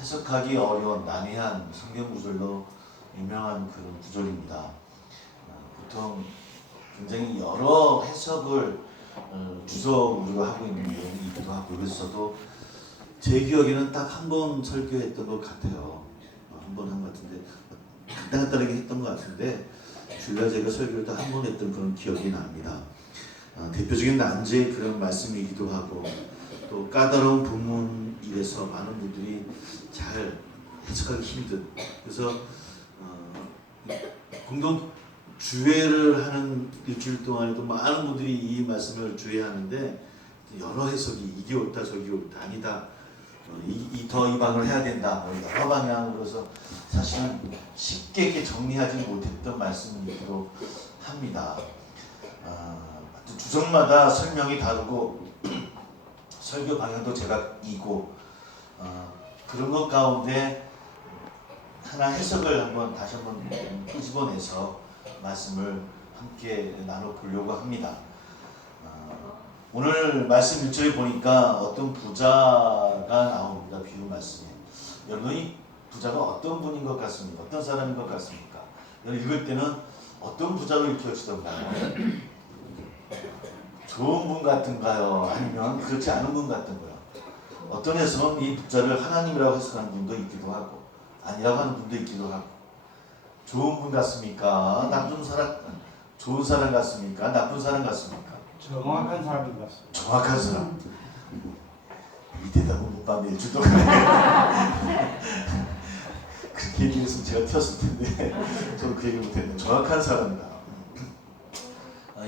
해석하기 어려운 난해한 성경 구절로 유명한 그런 구절입니다. 보통 굉장히 여러 해석을 주석으로 하고 있는 내용이기도 하고, 그래서도 제 기억에는 딱 한 번 설교했던 것 같아요. 한 번 한 것 같은데, 간단하게 했던 것 같은데, 주일날 제가 설교를 딱 한 번 했던 그런 기억이 납니다. 대표적인 난제의 그런 말씀이기도 하고, 또 까다로운 본문이라서 많은 분들이 잘 해석하기 힘든, 그래서 공동 주회를 하는 일주일 동안에도 많은 분들이 이 말씀을 주의하는데, 여러 해석이 이게 옳다 저게 옳다 아니다, 이 방을 해야 된다, 여러 방향으로서 사실은 쉽게 이렇게 정리하지 못했던 말씀이기도 합니다. 주석마다 설명이 다르고 설교 방향도 제각이고, 그런 것 가운데 하나 해석을 다시 한번 끄집어내서 말씀을 함께 나눠보려고 합니다. 오늘 말씀 1절에 보니까 어떤 부자가 나옵니다. 비유 말씀에. 여러분, 이 부자가 어떤 분인 것 같습니까? 어떤 사람인 것 같습니까? 여러분 읽을 때는 어떤 부자로 읽혀지던가요? 좋은 분 같은가요? 아니면 그렇지 않은 분 같은가요? 어떤 해석은 이 부자를 하나님이라고 해석하는 분도 있기도 하고, 아니라고 하는 분도 있기도 하고. 좋은 분 같습니까? 나쁜 사람, 좋은 사람 같습니까? 나쁜 사람 같습니까? 정확한 사람인 것 같습니다. 정확한 사람. 이 대답은 못 받는 일주도 그렇게 얘기했으면 제가 튀었을 텐데 저는 그 얘기 못했는데, 정확한 사람이다.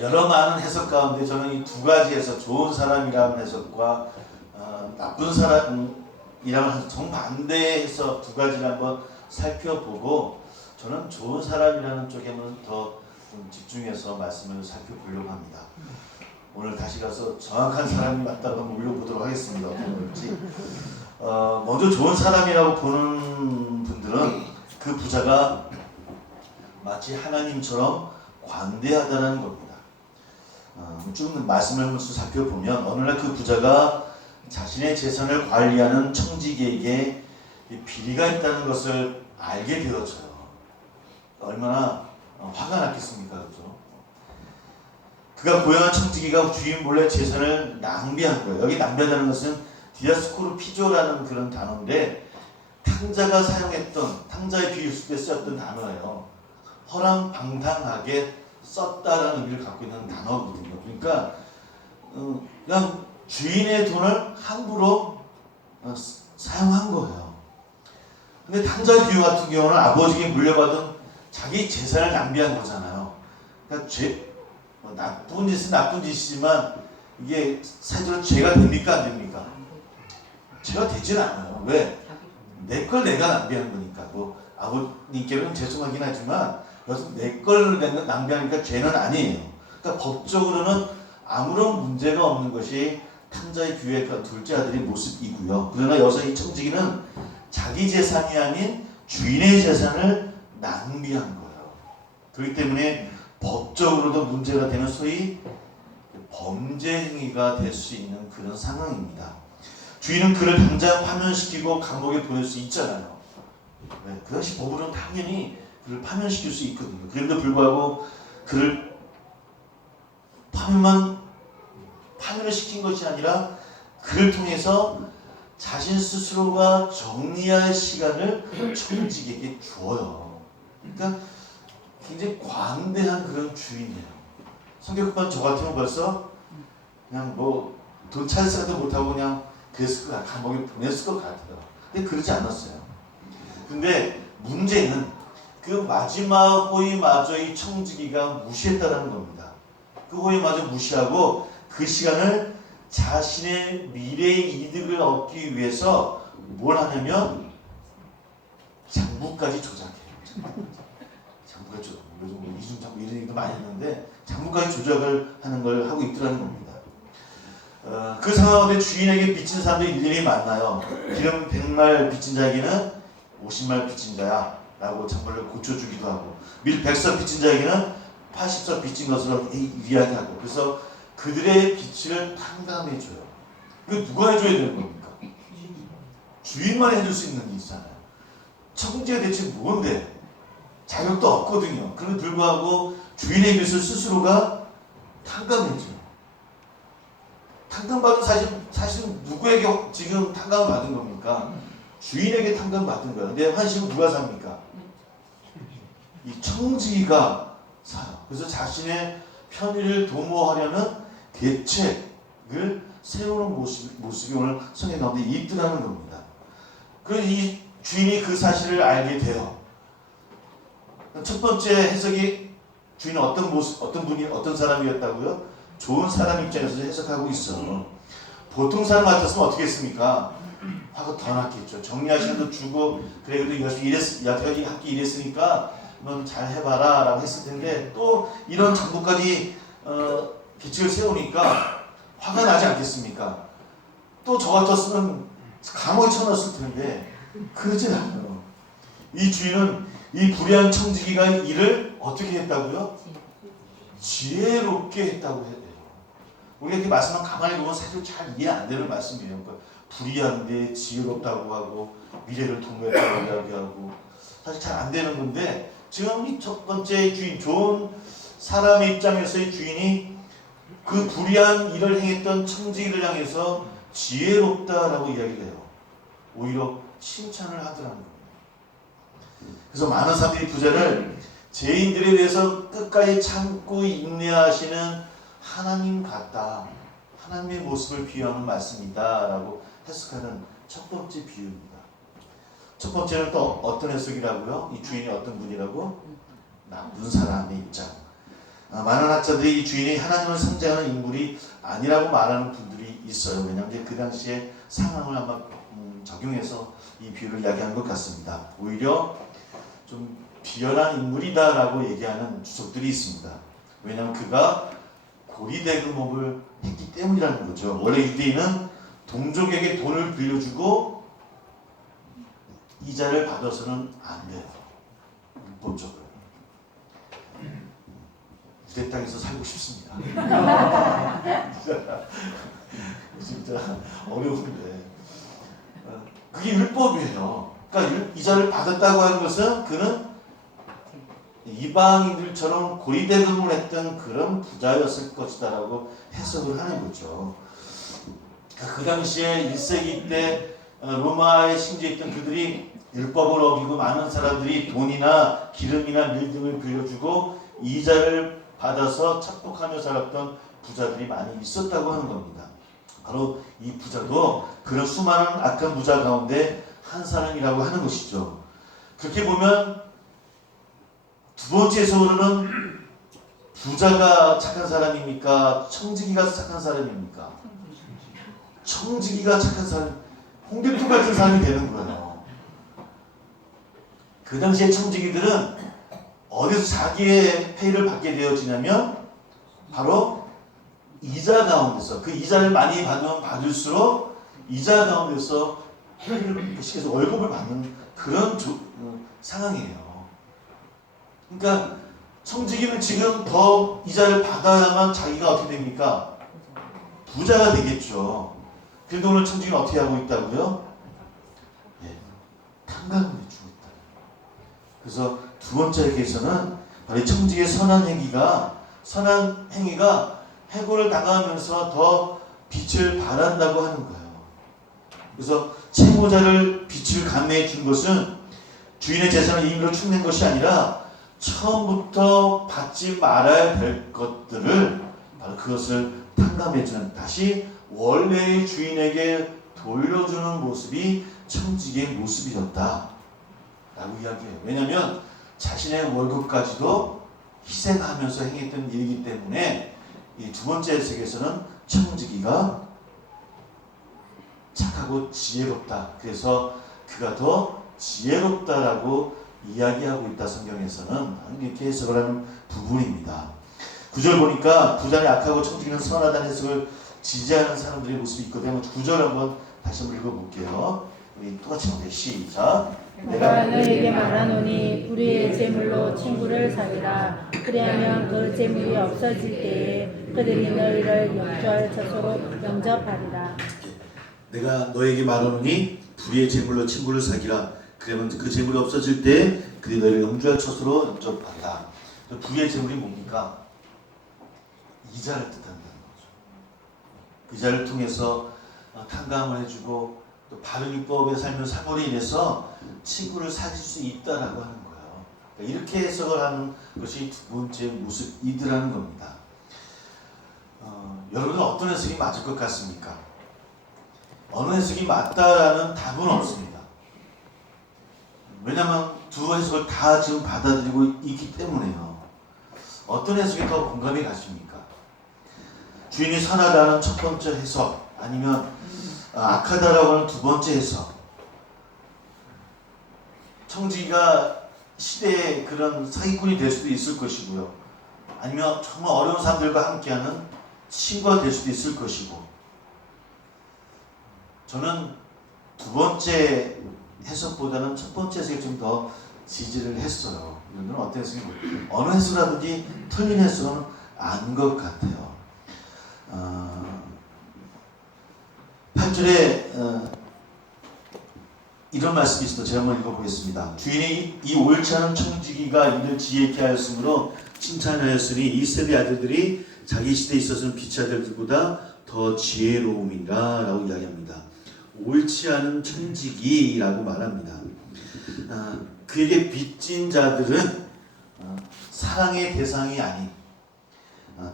여러 많은 해석 가운데 저는 이 두 가지 해석, 좋은 사람이라는 해석과 나쁜 사람이라는 해석, 정반대의 해석 두 가지를 한번 살펴보고, 저는 좋은 사람이라는 쪽에는 더 좀 집중해서 말씀을 살펴보려고 합니다. 오늘 다시 가서 정확한 사람이 맞다고 한번 올려보도록 하겠습니다. 어떤 걸지. 먼저 좋은 사람이라고 보는 분들은 그 부자가 마치 하나님처럼 관대하다는 겁니다. 쭉 말씀을 한번 살펴보면, 어느 날 그 부자가 자신의 재산을 관리하는 청지기에게 비리가 있다는 것을 알게 되어져요. 얼마나 화가 났겠습니까? 그렇죠? 그가 고용한 청지기가 주인 몰래 재산을 낭비한 거예요. 여기 낭비하다는 것은 디아스코르 피조라는 그런 단어인데, 탕자가 사용했던, 탕자의 비유 때 쓰였던 단어예요. 허랑방탕하게 썼다라는 의미를 갖고 있는 단어거든요. 그러니까 그냥 주인의 돈을 함부로 사용한 거예요. 근데 탕자의 비유 같은 경우는 아버지에게 물려받은 자기 재산을 낭비한 거잖아요. 그러니까 나쁜 짓은 나쁜 짓이지만, 이게 사실은 죄가 됩니까 안 됩니까? 죄가 되진 않아요. 왜? 내 걸 내가 낭비한 거니까. 아버님께는 죄송하긴 하지만 여기서 내 걸 낭비하니까 죄는 아니에요. 그러니까 법적으로는 아무런 문제가 없는 것이 탕자의 비유의 그 둘째 아들의 모습이고요. 그러나 여기서 이 청지기는 자기 재산이 아닌 주인의 재산을 낭비한 거예요. 그렇기 때문에 법적으로도 문제가 되는, 소위 범죄 행위가 될 수 있는 그런 상황입니다. 주인은 그를 당장 파면시키고 감옥에 보낼 수 있잖아요. 네, 그 당시 법으로는 당연히 그를 파면시킬 수 있거든요. 그런데도 불구하고 그를 파면을 시킨 것이 아니라, 그를 통해서 자신 스스로가 정리할 시간을 청지기에게 주어요. 그러니까 굉장히 관대한 그런 주인이에요. 성격급한 저 같으면 벌써 그냥 돈 찾을 생각도 못하고 그냥 그랬을 것 같아요. 감옥에 보냈을 것 같아요. 근데 그러지 않았어요. 근데 문제는 그 마지막 호의마저 이 청지기가 무시했다는 겁니다. 그 호의마저 무시하고 그 시간을 자신의 미래의 이득을 얻기 위해서 뭘 하냐면 장부까지 조작해요. 장부까지 조작. 요즘 이중장부 이런 얘기도 많이 했는데, 장부까지 조작을 하는 걸 하고 있더라는 겁니다. 그 상황에 주인에게 빚진 사람도 일일이 만나요. 기름 100말 빚진 자에게는 50말 빚진 자야 라고 장부를 고쳐주기도 하고, 밀 100석 빚진 자에게는 80석 빚진 것으로 이야기하고, 그래서 그들의 빚을 탕감해줘요. 이거 누가 해줘야 되는 겁니까? 주인만 해줄 수 있는 게 있잖아요. 청지가 대체 뭔데? 자격도 없거든요. 그럼에도 불구하고 주인의 빚을 스스로가 탕감해줘요. 탕감받은 사실은 누구에게 지금 탕감을 받은 겁니까? 주인에게 탕감받은 거예요. 근데 환심은 누가 삽니까? 이 청지기가 사요. 그래서 자신의 편의를 도모하려는 계책을 세우는 모습이 오늘 성경 가운데 있더라는 겁니다. 그래서 이 주인이 그 사실을 알게 돼요. 첫 번째 해석이 주인은 어떤 모습, 어떤 분이, 어떤 사람이었다고요? 좋은 사람 입장에서 해석하고 있어. 보통 사람 같았으면 어떻게 했습니까? 하고 더 낫겠죠. 정리할 시간도 주고, 그래, 그래도 열심히 여태까지 함께 일했으니까 넌 잘 해봐라 라고 했을 텐데, 또 이런 정도까지 규칙을 세우니까 화가 나지 않겠습니까? 또 저 같았으면 감옥에 쳐넣었을 텐데, 그러진 않아요. 이 주인은 이 불의한 청지기가 일을 어떻게 했다고요? 지혜롭게 했다고 해요. 우리가 이렇게 말씀을 가만히 보면 사실 잘 이해 안 되는 말씀이에요. 그러니까 불의한데 지혜롭다고 하고 미래를 통과했다고 이야기하고 사실 잘 안 되는 건데 지금 이 첫 번째 주인, 좋은 사람의 입장에서의 주인이 그 불의한 일을 행했던 청지기를 향해서 지혜롭다라고 이야기를 해요. 오히려 칭찬을 하더라는 겁니다. 그래서 많은 사람들이 부자를 죄인들에 대해서 끝까지 참고 인내하시는 하나님 같다. 하나님의 모습을 비유하는 말씀이다. 라고 해석하는 첫 번째 비유입니다. 첫 번째는 또 어떤 해석이라고요? 이 주인이 어떤 분이라고? 나쁜 사람의 입장. 많은 학자들이 이 주인이 하나님을 상징하는 인물이 아니라고 말하는 분들이 있어요. 왜냐하면 그 당시의 상황을 아마 적용해서 이 비유를 이야기하는 것 같습니다. 오히려 좀 비열한 인물이다라고 얘기하는 주석들이 있습니다. 왜냐하면 그가 고리대금업을 했기 때문이라는 거죠. 원래 유대인은 동족에게 돈을 빌려주고 이자를 받아서는 안 돼요. 율법적으로. 유대 땅에서 살고 싶습니다. 진짜 어려운데. 그게 율법이에요. 그러니까 이자를 받았다고 하는 것은 그는 이방인들처럼 고리대금을 했던 그런 부자였을 것이다라고 해석을 하는 거죠. 그 당시에 1세기 때 로마에 심지어있던 그들이 율법을 어기고 많은 사람들이 돈이나 기름이나 밀 등을 빌려주고 이자를 받아서 착복하며 살았던 부자들이 많이 있었다고 하는 겁니다. 바로 이 부자도 그런 수많은 악한 부자 가운데 한 사람이라고 하는 것이죠. 그렇게 보면 두 번째 서울은 부자가 착한 사람입니까? 청지기가 착한 사람입니까? 청지기가 착한 사람, 홍길동 같은 사람이 되는 거예요. 그 당시에 청지기들은 어디서 자기의 페이를 받게 되어지냐면 바로 이자 가운데서, 그 이자를 많이 받으면 받을수록 이자 가운데서 페이를 시켜서 월급을 받는 그런 상황이에요. 그러니까 청지기는 지금 더 이자를 받아야만 자기가 어떻게 됩니까? 부자가 되겠죠. 그런데 오늘 청지기는 어떻게 하고 있다고요? 예, 탕감을 해주고 있다. 그래서 두 번째 계에서는 바로 이 청지기의 선한 행위가 해고를 당하면서 더 빛을 발한다고 하는 거예요. 그래서 채무자를 빛을 감내해 준 것은 주인의 재산을 임의로 축낸 것이 아니라 처음부터 받지 말아야 될 것들을 바로 그것을 탕감해주는, 다시 원래의 주인에게 돌려주는 모습이 청지기의 모습이었다 라고 이야기해요. 왜냐하면 자신의 월급까지도 희생하면서 행했던 일이기 때문에 이 두 번째 해석에서는 청지기가 착하고 지혜롭다. 그래서 그가 더 지혜롭다라고 이야기하고 있다. 성경에서는 이렇게 해석을 하는 부분입니다. 9절 보니까 부자는 악하고 청지기는 선하다는 해석을 지지하는 사람들의 모습이 있거든요. 9절 한번 다시 한번 읽어볼게요. 우리 똑같이 한번 시작. 내가 너에게 말하노니 불의의 재물로 친구를 사귀라. 그리하면 그 재물이 없어질 때에 그들이 너희를 영주할 처소로 영접하리라. 내가 너에게 말하노니 불의의 재물로 친구를 사귀라. 그러면 그 재물이 없어질 때 그들이 너희를 영주할 처소로 인접한다. 불의의 재물이 뭡니까? 이자를 뜻한다는 거죠. 이자를 통해서 탕감을 해주고 또 바른 율법에 살면 사고로 인해서 친구를 사귈 수 있다라고 하는 거예요. 그러니까 이렇게 해석을 하는 것이 두 번째 모습이더라는 겁니다. 여러분은 어떤 해석이 맞을 것 같습니까? 어느 해석이 맞다라는 답은 없습니다. 왜냐하면 두 해석을 다 지금 받아들이고 있기 때문에요. 어떤 해석이 더 공감이 가십니까? 주인이 선하다는 첫 번째 해석, 아니면 악하다라고 하는 두 번째 해석. 청지기가 시대의 그런 사기꾼이 될 수도 있을 것이고요. 아니면 정말 어려운 사람들과 함께하는 친구가 될 수도 있을 것이고. 저는 두 번째 해석보다는 첫 번째 해석에 좀 더 지지를 했어요. 이분들은 어떤 해석이 어느 해석이라든지 틀린 해석은 아닌 것 같아요. 8절에 이런 말씀이 있습니다. 제가 한번 읽어보겠습니다. 주인이 이 옳지 않은 청지기가 이를 지혜케 하였으므로 칭찬하였으니 이 세대 아들들이 자기 시대에 있어서는 빛의 아들들보다 더 지혜로움이라 라고 이야기합니다. 옳지 않은 청지기라고 말합니다. 그에게 빚진 자들은 사랑의 대상이 아닌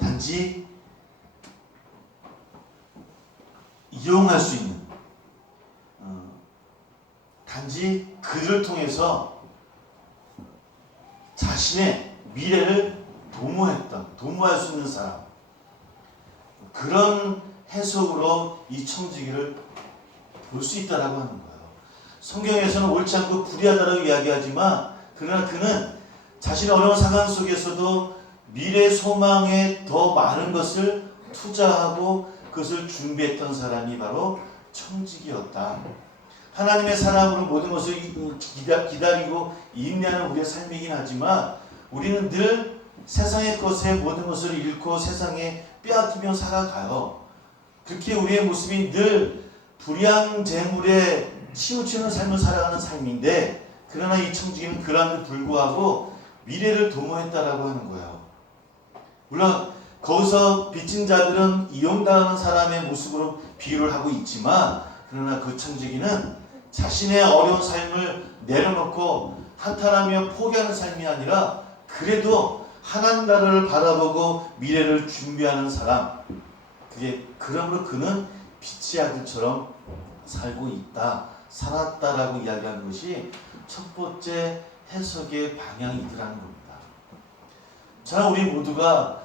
단지 이용할 수 있는, 단지 그를 통해서 자신의 미래를 도모할 수 있는 사람, 그런 해석으로 이 청지기를 볼 수 있다라고 하는 거예요. 성경에서는 옳지 않고 불의하다라고 이야기하지만, 그러나 그는 자신의 어려운 상황 속에서도 미래 소망에 더 많은 것을 투자하고 그것을 준비했던 사람이 바로 청지기였다. 하나님의 사랑으로 모든 것을 기다리고 인내하는 우리의 삶이긴 하지만, 우리는 늘 세상의 것에 모든 것을 잃고 세상에 빼앗기며 살아가요. 그렇게 우리의 모습이 늘 불의한 재물에 치우치는 삶을 살아가는 삶인데, 그러나 이 청지기는 그럼에도 불구하고 미래를 도모했다라고 하는 거예요. 물론 거기서 빚진 자들은 이용당하는 사람의 모습으로 비유를 하고 있지만, 그러나 그 청지기는 자신의 어려운 삶을 내려놓고 한탄하며 포기하는 삶이 아니라 그래도 하나님 나라를 바라보고 미래를 준비하는 사람, 그러므로 그는 빛의 아들처럼 살고 살았다라고 이야기하는 것이 첫 번째 해석의 방향이더라는 겁니다. 저는 우리 모두가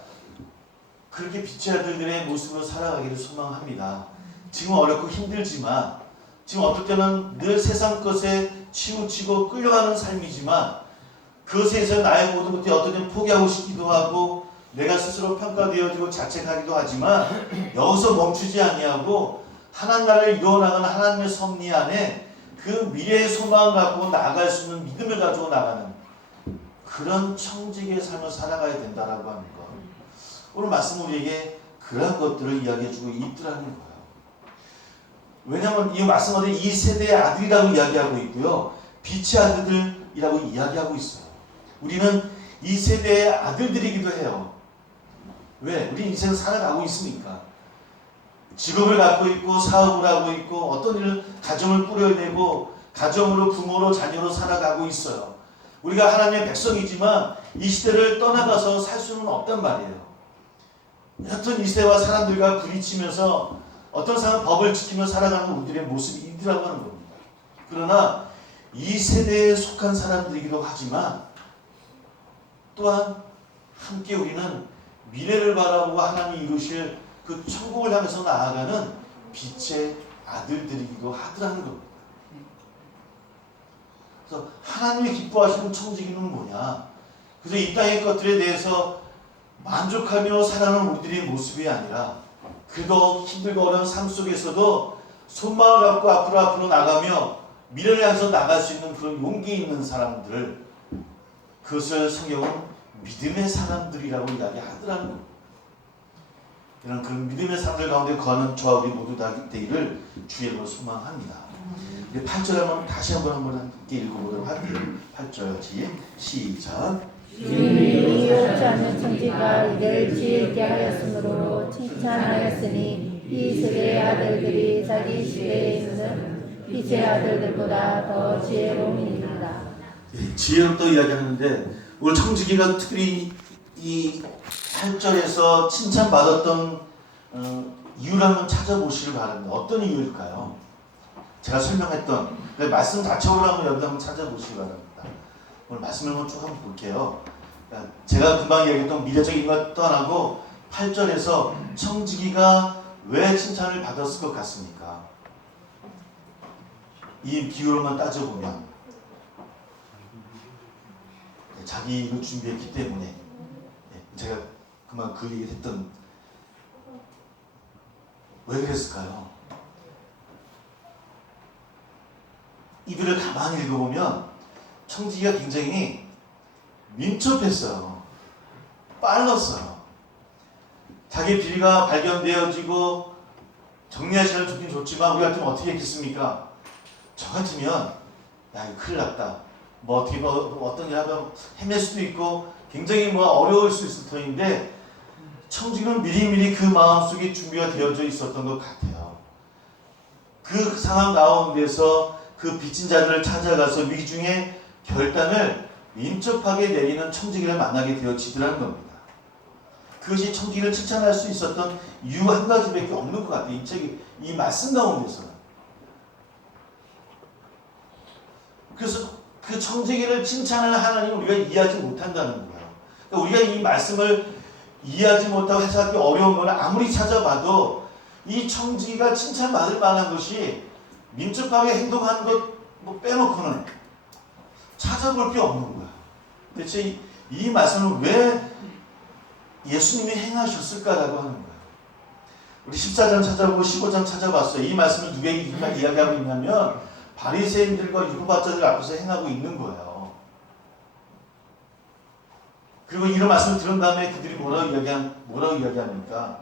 그렇게 빛의 아들들의 모습으로 살아가기를 소망합니다. 지금 어렵고 힘들지만, 지금 어떨 때는 늘 세상 것에 치우치고 끌려가는 삶이지만, 그것에서 나의 모든 것들이 어떨 때는 포기하고 싶기도 하고 내가 스스로 평가되어지고 자책하기도 하지만, 여기서 멈추지 아니하고 하나님 나라를 이루어나가는 하나님의 섭리 안에 그 미래의 소망을 갖고 나아갈 수 있는 믿음을 가지고 나가는 그런 청지기의 삶을 살아가야 된다라고 하는 것. 오늘 말씀은 우리에게 그러한 것들을 이야기해주고 있더라는 거예요. 왜냐하면 이 말씀 안에 이 세대의 아들이라고 이야기하고 있고요, 빛의 아들들이라고 이야기하고 있어요. 우리는 이 세대의 아들들이기도 해요. 왜? 우리 인생을 살아가고 있으니까. 직업을 갖고 있고 사업을 하고 있고 어떤 일을 가정을 꾸려내고 가정으로 부모로 자녀로 살아가고 있어요. 우리가 하나님의 백성이지만 이 시대를 떠나가서 살 수는 없단 말이에요. 여튼 이 시대와 사람들과 부딪히면서 어떤 사람은 법을 지키며 살아가는 우리들의 모습이 있더라고 하는 겁니다. 그러나 이 세대에 속한 사람들이기도 하지만, 또한 함께 우리는 미래를 바라보고 하나님이 이루실 그 천국을 향해서 나아가는 빛의 아들들이기도 하더라는 겁니다. 그래서 하나님이 기뻐하시는 청지기는 뭐냐? 그래서 이 땅의 것들에 대해서 만족하며 살아가는 우리들의 모습이 아니라, 그도 힘들고 어려운 삶 속에서도 손마음을 갖고 앞으로 나가며 미래를 향해서 나갈 수 있는 그런 용기 있는 사람들, 그것을 성경은 믿음의 사람들이라고 이야기하더라는 겁니다. 이런 그런 믿음의 사람들 가운데 거하는 저와 우리 모두 다 되기를 주의 이름으로 소망합니다. 우리 8절 한번 다시 한번 함께 읽어보도록 할게요. 8절 같이 시작. 주님이 이해하지 않는 청지가 이를 지혜있게 하였으므로 칭찬하였으니 이 세대의 아들들이 자기 시대에 있는 빛의 아들들보다 더 지혜로움이니라. 지혜롭다고 이야기하는데 오늘 청지기가 특별히 이 8절에서 칭찬받았던 이유를 한번 찾아보시길 바랍니다. 어떤 이유일까요? 제가 설명했던 말씀 자체로 한번 여기 한번 찾아보시기 바랍니다. 오늘 말씀을 한번 쭉 한번 볼게요. 제가 금방 이야기했던 미래적인 것 떠나고 8절에서 청지기가 왜 칭찬을 받았을 것 같습니까? 이 비유로만 따져보면 자기 이걸 준비했기 때문에 제가 그만 그 얘기를 했던 왜 그랬을까요? 이들을 가만히 읽어보면 청지기가 굉장히 민첩했어요. 빨랐어요. 자기 비리가 발견되어지고 정리할 시간을 주긴 좋지만 우리 같으면 어떻게 했겠습니까? 저 같으면 야 이거 큰일 났다. 뭐 어떻게 어떤 일 하면 헤맬 수도 있고 굉장히 어려울 수 있을 터인데 청지기는 미리미리 그 마음속에 준비가 되어져 있었던 것 같아요. 그 상황 가운데서 그 빚진 자들을 찾아가서 위중의 결단을 민첩하게 내리는 청지기를 만나게 되어지더라는 겁니다. 그것이 청지기를 칭찬할 수 있었던 이유 한 가지밖에 없는 것 같아요. 이 책이 이 말씀 가운데서는. 그래서 그 청지기를 칭찬하는 하나님을 우리가 이해하지 못한다는 거예요. 그러니까 우리가 이 말씀을 이해하지 못하고 해석하기 어려운 거는 아무리 찾아봐도 이 청지기가 칭찬받을 만한 것이 민첩하게 행동하는 것 빼놓고는 찾아볼 게 없는 거야. 대체 이 말씀을 왜 예수님이 행하셨을까라고 하는 거야. 우리 14장 찾아보고 15장 찾아봤어요. 이 말씀을 누구에게 이야기하고 있냐면 바리새인들과 율법학자들 앞에서 행하고 있는 거예요. 그리고 이런 말씀을 들은 다음에 그들이 뭐라고 이야기합니까?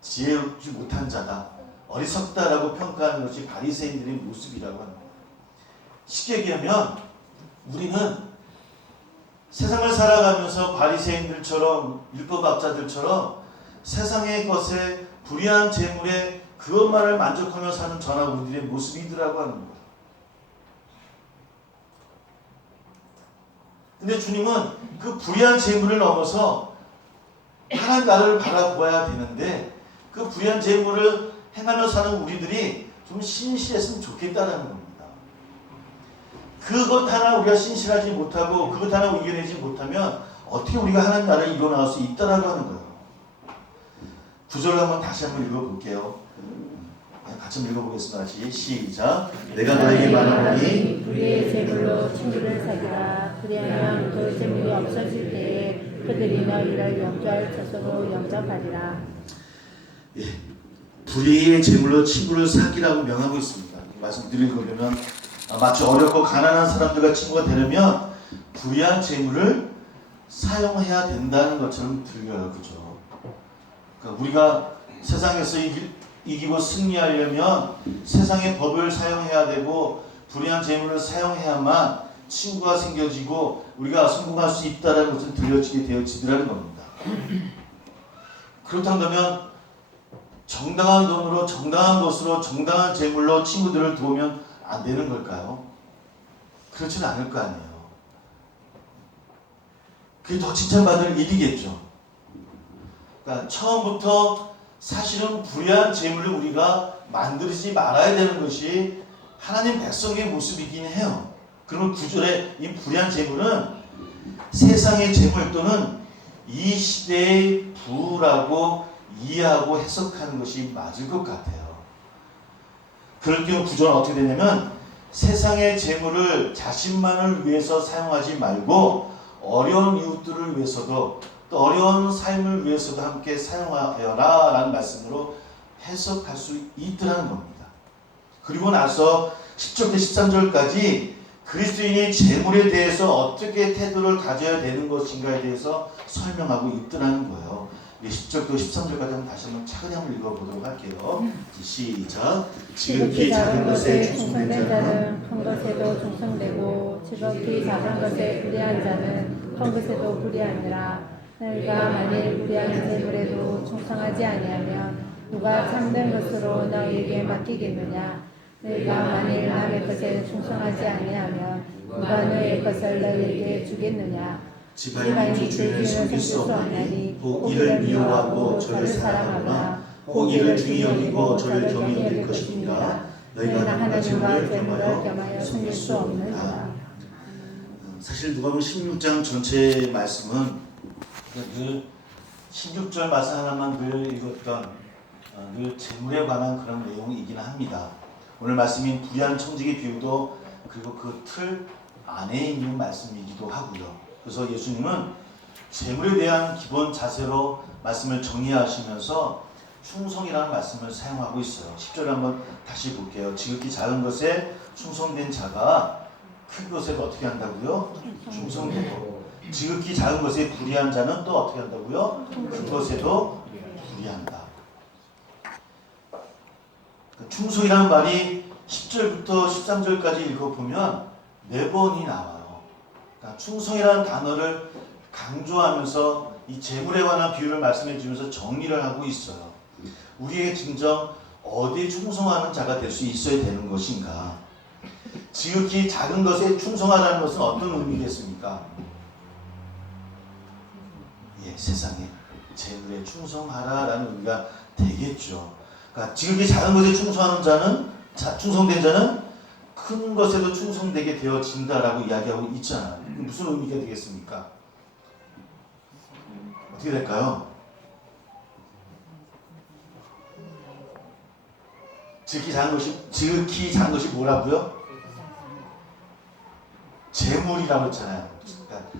지혜롭지 못한 자다, 어리석다라고 평가하는 것이 바리새인들의 모습이라고 하는 거예요. 쉽게 얘기하면 우리는 세상을 살아가면서 바리새인들처럼 율법학자들처럼 세상의 것에 불의한 재물에 그것만을 만족하며 사는 저나 우리들의 모습이더라고 하는 거예요. 근데 주님은 그 불의한 재물을 넘어서 하나님 나라를 바라보아야 되는데 그 불의한 재물을 행하며 사는 우리들이 좀 신실했으면 좋겠다라는 겁니다. 그것 하나 우리가 신실하지 못하고 그것 하나 이겨내지 못하면 어떻게 우리가 하나님 나라를 이뤄나갈 수 있다라고 하는 거예요. 9절 한번 다시 한번 읽어볼게요. 같이 읽어보겠습니다. 시작. 내가 너에게 말하노니 불의의 재물로 친구를 사귀라. 그리하면 그 재물이 없어질 때에 그들이 너희를 영주할 처소로 영접하리라. 예, 불의의 재물로 친구를 사귀라고 명하고 있습니다. 말씀 드리려면 마치 어렵고 가난한 사람들과 친구가 되려면 불의한 재물을 사용해야 된다는 것처럼 들려요. 그죠? 그러니까 우리가 세상에서 이기고 승리하려면 세상의 법을 사용해야 되고 불의한 재물을 사용해야만 친구가 생겨지고 우리가 성공할 수 있다는 것을 들려지게 되어지더라는 겁니다. 그렇다면 정당한 돈으로 정당한 것으로 정당한 재물로 친구들을 도우면 안 되는 걸까요? 그렇지는 않을 거 아니에요. 그게 더 칭찬받을 일이겠죠. 그러니까 처음부터 사실은 불의한 재물을 우리가 만들지 말아야 되는 것이 하나님 백성의 모습이긴 해요. 그러면 9절에 이 불의한 재물은 세상의 재물 또는 이 시대의 부라고 이해하고 해석하는 것이 맞을 것 같아요. 그럴 경우 9절은 어떻게 되냐면 세상의 재물을 자신만을 위해서 사용하지 말고 어려운 이웃들을 위해서도 또 어려운 삶을 위해서도 함께 사용하여라 라는 말씀으로 해석할 수 있더라는 겁니다. 그리고 나서 10절부터 13절까지 그리스도인이 재물에 대해서 어떻게 태도를 가져야 되는 것인가에 대해서 설명하고 있더라는 거예요. 10절부터 13절까지 한번 다시 한번 차근히 한번 읽어보도록 할게요. 시작. 지극히 작은 것에 충성된 자는 큰 것에도 충성되고 지극히 작은 것에 불의한 자는 큰 것에도 불의하니라. 너희가 만일 불의한 재물에도 충성하지 아니하면 누가 참된 것으로 너희에게 맡기겠느냐. 너희가 만일 남의 것에 충성하지 아니하면 누가 너희의 것을 너희에게 주겠느냐. 지파인이 주인을 섬길 수 없나니 혹 이를 미워하고 저를 사랑하거나 혹 이를 중히 여기고 저를 경히 여길 것입니다. 너희가 하나님과 재물을 겸하여 섬길 수 없느니라. 사실 누가 보면 16장 전체 말씀은 늘 16절 말씀 하나만 늘 읽었던 늘 재물에 관한 그런 내용이긴 합니다. 오늘 말씀인 불의한 청지기 비유도 그리고 그 틀 안에 있는 말씀이기도 하고요. 그래서 예수님은 재물에 대한 기본 자세로 말씀을 정리하시면서 충성이라는 말씀을 사용하고 있어요. 10절 한번 다시 볼게요. 지극히 작은 것에 충성된 자가 큰 것에 어떻게 한다고요? 충성되고. 지극히 작은 것에 불의한 자는 또 어떻게 한다고요? 큰 것에도 불의한다. 충성이라는 말이 10절부터 13절까지 읽어보면 4번이 나와요. 그러니까 충성이라는 단어를 강조하면서 이 재물에 관한 비유를 말씀해 주면서 정리를 하고 있어요. 우리에게 진정 어디에 충성하는 자가 될 수 있어야 되는 것인가? 지극히 작은 것에 충성하라는 것은 어떤 의미겠습니까? 세상에 재물에 충성하라라는 의미가 되겠죠. 그러니까 지극히 작은 것에 충성하는 자는 충성된 자는 큰 것에도 충성되게 되어진다라고 이야기하고 있잖아요. 무슨 의미가 되겠습니까? 어떻게 될까요? 지극히 작은 것이 뭐라고요? 재물이라고 했잖아요. 그러니까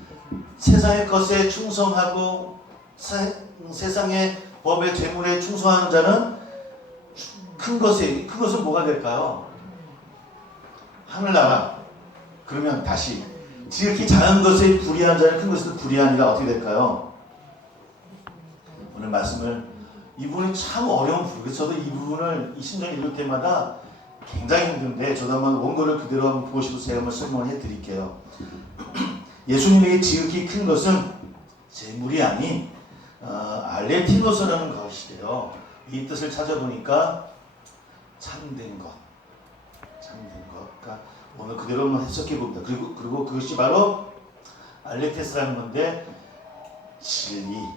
세상의 것에 충성하고 세상의 법의 재물에 충성하는 자는 큰 것은 뭐가 될까요? 하늘나라. 그러면 다시 지극히 작은 것에 불의한 자는 큰 것에도 불의하니까 어떻게 될까요? 오늘 말씀을 이 부분이 참 어려운 부분. 저도 이 부분을 이 신정 읽을 때마다 굉장히 힘든데 저도 한번 원고를 그대로 한번 보시고 제가 한번 설명해 드릴게요. 예수님에게 지극히 큰 것은 재물이 아닌 알레티노스라는 것이래요. 이 뜻을 찾아보니까 참된 것. 그러니까 오늘 그대로 한번 해석해 봅니다. 그리고 그것이 바로 알레테스라는 건데 진리라는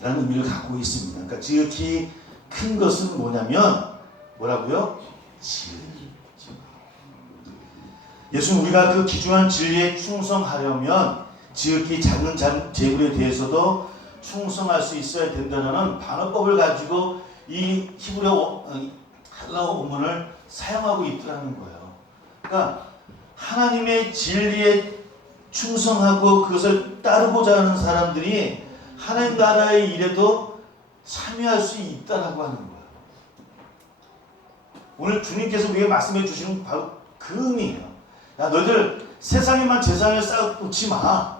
의미를 갖고 있습니다. 그러니까 지극히 큰 것은 뭐냐면 뭐라고요? 진리. 예수는 우리가 그 귀중한 진리에 충성하려면 지극히 작은 재물에 대해서도 충성할 수 있어야 된다는 반어법을 가지고 이 히브리어 헬라어 원문을 사용하고 있더라는 거예요. 그러니까 하나님의 진리에 충성하고 그것을 따르고자 하는 사람들이 하나님 나라의 일에도 참여할 수 있다라고 하는 거예요. 오늘 주님께서 우리에게 말씀해 주시는 바로 그 의미예요. 야, 너희들 세상에만 재산을 쌓아놓지 마.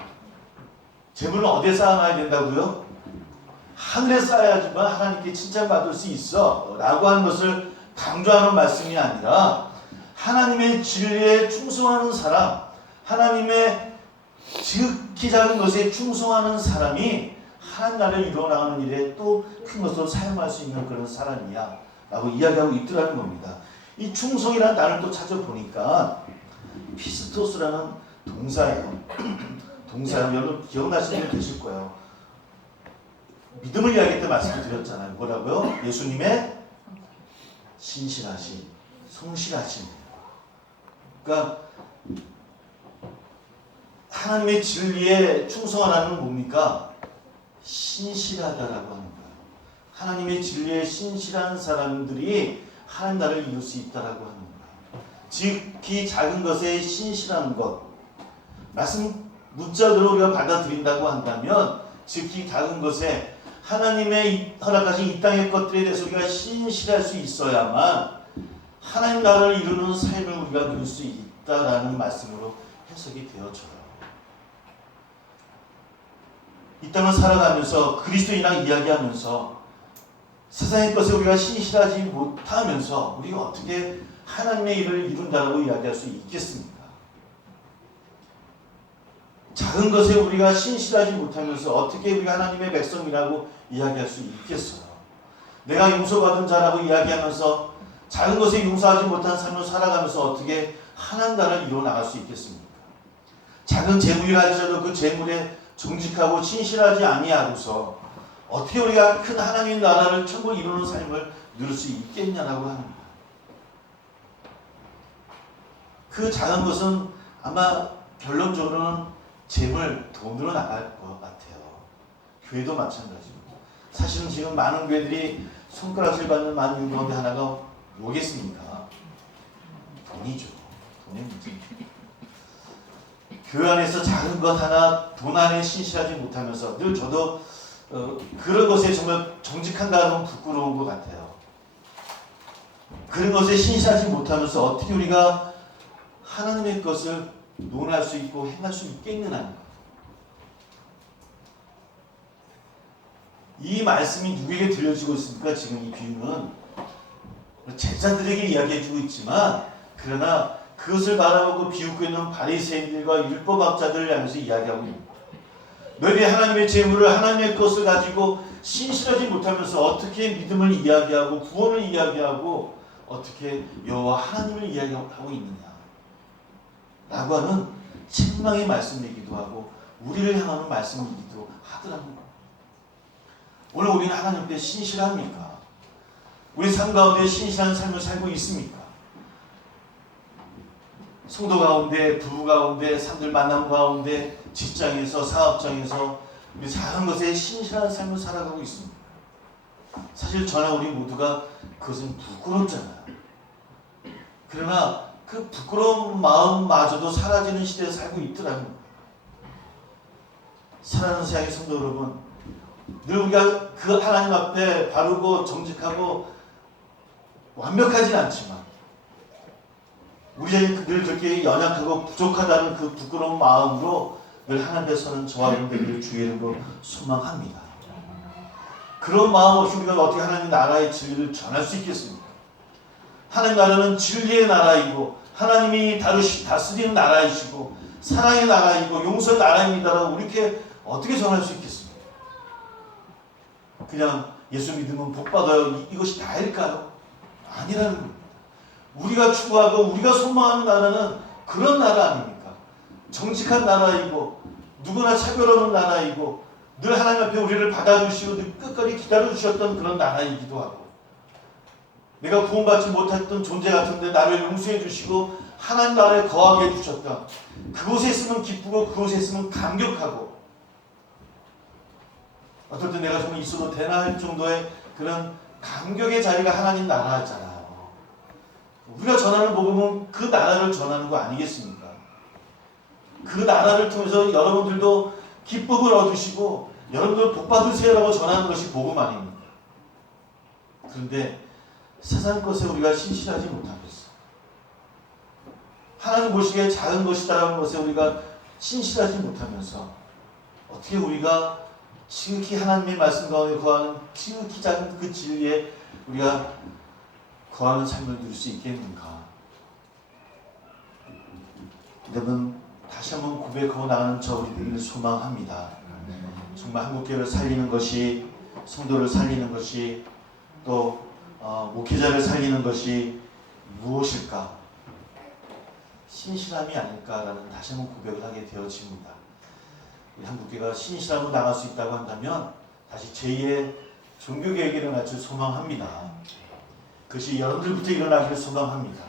재물은 어디에 쌓아놔야 된다고요? 하늘에 쌓아야지만 하나님께 칭찬받을 수 있어 라고 하는 것을 강조하는 말씀이 아니라 하나님의 진리에 충성하는 사람, 하나님의 지극히 작은 것에 충성하는 사람이 하나님 나라를 이루어나가는 일에 또 큰 것으로 사용할 수 있는 그런 사람이야 라고 이야기하고 있더라는 겁니다. 이 충성이라는 단어를 또 찾아보니까 피스토스라는 동사예요. 동사예요. 여러분 기억나시는 분 계실 거예요. 믿음을 이야기할 때 말씀을 드렸잖아요. 뭐라고요? 예수님의 신실하심, 성실하심. 그러니까 하나님의 진리에 충성하라는 건 뭡니까? 신실하다라고 하는 거예요. 하나님의 진리에 신실한 사람들이 하나님 나라를 이룰 수 있다라고 하는 거예요. 지극히 작은 것에 신실한 것. 말씀 문자대로 우리가 받아들인다고 한다면 지극히 작은 것에 하나님의 허락하신 이 땅의 것들에 대해서 우리가 신실할 수 있어야만 하나님 나라를 이루는 삶을 우리가 누릴 수 있다라는 말씀으로 해석이 되어져요. 이 땅을 살아가면서 그리스도인이랑 이야기하면서 세상의 것에 우리가 신실하지 못하면서 우리가 어떻게 하나님의 일을 이룬다라고 이야기할 수 있겠습니까? 작은 것에 우리가 신실하지 못하면서 어떻게 우리가 하나님의 백성이라고 이야기할 수 있겠어요? 내가 용서받은 자라고 이야기하면서 작은 것에 용서하지 못한 삶을 살아가면서 어떻게 하나님 나라를 이루어 나갈 수 있겠습니까? 작은 재물이라 할지라도 그 재물에 정직하고 신실하지 아니하고서 어떻게 우리가 큰 하나님 나라를 천국 이루는 삶을 누릴 수 있겠냐라고 합니다. 그 작은 것은 아마 결론적으로는 재물, 돈으로 나갈 것 같아요. 교회도 마찬가지고. 사실은 지금 많은 교회들이 손가락질 받는 많은 이유 가운데 하나가 뭐겠습니까? 돈이죠. 돈의 문제입니다. 교회 안에서 작은 것 하나 돈 안에 신실하지 못하면서 늘 저도 그런 것에 정말 정직한가 하면 부끄러운 것 같아요. 그런 것에 신실하지 못하면서 어떻게 우리가 하나님의 것을 논할 수 있고 행할 수 있겠느냐. 이 말씀이 누구에게 들려지고 있습니까? 지금 이 비유는 제자들에게 이야기해주고 있지만 그러나 그것을 바라보고 비웃고 있는 바리새인들과 율법학자들을 향해서 이야기하고 있습니다. 너희들이 하나님의 재물을 하나님의 것을 가지고 신실하지 못하면서 어떻게 믿음을 이야기하고 구원을 이야기하고 어떻게 여호와 하나님을 이야기하고 있느냐 라고 하는 책망의 말씀이기도 하고 우리를 향하는 말씀이기도 하더랍니다. 오늘 우리는 하나님 앞에 신실합니까? 우리 삶 가운데 신실한 삶을 살고 있습니까? 성도 가운데, 부부 가운데, 사람들 만남 가운데, 직장에서, 사업장에서 우리 작은 것에 신실한 삶을 살아가고 있습니다. 사실 저나 우리 모두가 그것은 부끄럽잖아요. 그러나 그 부끄러운 마음마저도 사라지는 시대에 살고 있더라고요. 사랑하는 세상의 성도 여러분, 늘 우리가 그 하나님 앞에 바르고 정직하고 완벽하진 않지만 우리가 늘 그렇게 연약하고 부족하다는 그 부끄러운 마음으로 늘 하나님 앞에 서는 저와 여러분들을 주의 이름으로 소망합니다. 그런 마음 없이 우리가 어떻게 하나님 나라의 진리를 전할 수 있겠습니까? 하나님 나라는 진리의 나라이고 하나님이 다스리는 나라이시고 사랑의 나라이고 용서의 나라입니다라고 우리께 어떻게 전할 수 있겠습니까? 그냥 예수 믿으면 복 받아요. 이것이 다일까요? 아니라는 겁니다. 우리가 추구하고 우리가 소망하는 나라는 그런 나라 아닙니까? 정직한 나라이고 누구나 차별 없는 나라이고 늘 하나님 앞에 우리를 받아주시고 늘 끝까지 기다려주셨던 그런 나라이기도 하고 내가 구원받지 못했던 존재 같은데 나를 용서해 주시고 하나님 나라에 거하게 해주셨다. 그곳에 있으면 기쁘고 그곳에 있으면 감격하고 어떨 때 내가 좀 있어도 되나 할 정도의 그런 감격의 자리가 하나님 나라잖아요. 우리가 전하는 복음은 그 나라를 전하는 거 아니겠습니까? 그 나라를 통해서 여러분들도 기쁨을 얻으시고 여러분들 복 받으세요라고 전하는 것이 복음 아닙니까? 그런데 세상 것에 우리가 신실하지 못하겠어. 하나님 보시기에 작은 것이다라는 것에 우리가 신실하지 못하면서 어떻게 우리가 지극히 하나님의 말씀 가운데 거하는 지극히 작은 그 진리에 우리가 거하는 삶을 누릴 수 있겠는가? 여러분 다시 한번 고백하고 나가는 저 우리들을 소망합니다. 정말 한국교회를 살리는 것이 성도를 살리는 것이 또 목회자를 살리는 것이 무엇일까? 신실함이 아닐까라는 다시 한번 고백을 하게 되어집니다. 우리 한국교회가 신실함으로 나갈 수 있다고 한다면 다시 제2의 종교개혁이 일어날지 소망합니다. 그것이 여러분들부터 일어나기를 소망합니다.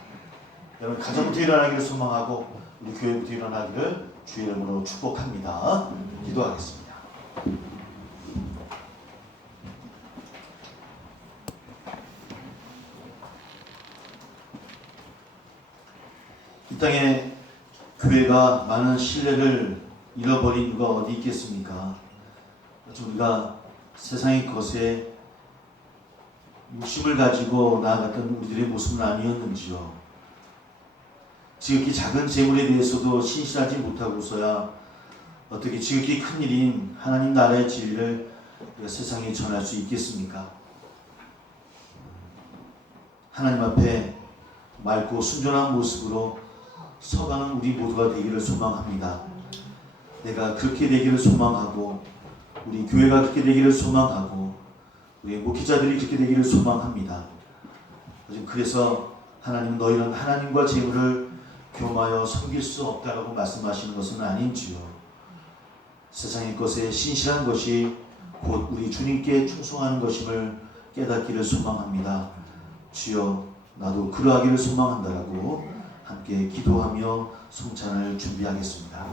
여러분 가정부터 일어나기를 소망하고 우리 교회부터 일어나기를 주의 이름으로 축복합니다. 기도하겠습니다. 이 땅에 교회가 많은 신뢰를 잃어버린 이유가 어디 있겠습니까? 우리가 세상의 것에 욕심을 가지고 나아갔던 우리들의 모습은 아니었는지요. 지극히 작은 재물에 대해서도 신실하지 못하고서야 어떻게 지극히 큰 일인 하나님 나라의 진리를 우리가 세상에 전할 수 있겠습니까? 하나님 앞에 맑고 순전한 모습으로 서가는 우리 모두가 되기를 소망합니다. 내가 그렇게 되기를 소망하고 우리 교회가 그렇게 되기를 소망하고 우리 목회자들이 그렇게 되기를 소망합니다. 그래서 하나님 너희는 하나님과 재물을 겸하여 섬길 수 없다라고 말씀하시는 것은 아닌지요. 세상의 것에 신실한 것이 곧 우리 주님께 충성하는 것임을 깨닫기를 소망합니다. 주여 나도 그러하기를 소망한다라고 함께 기도하며 성찬을 준비하겠습니다.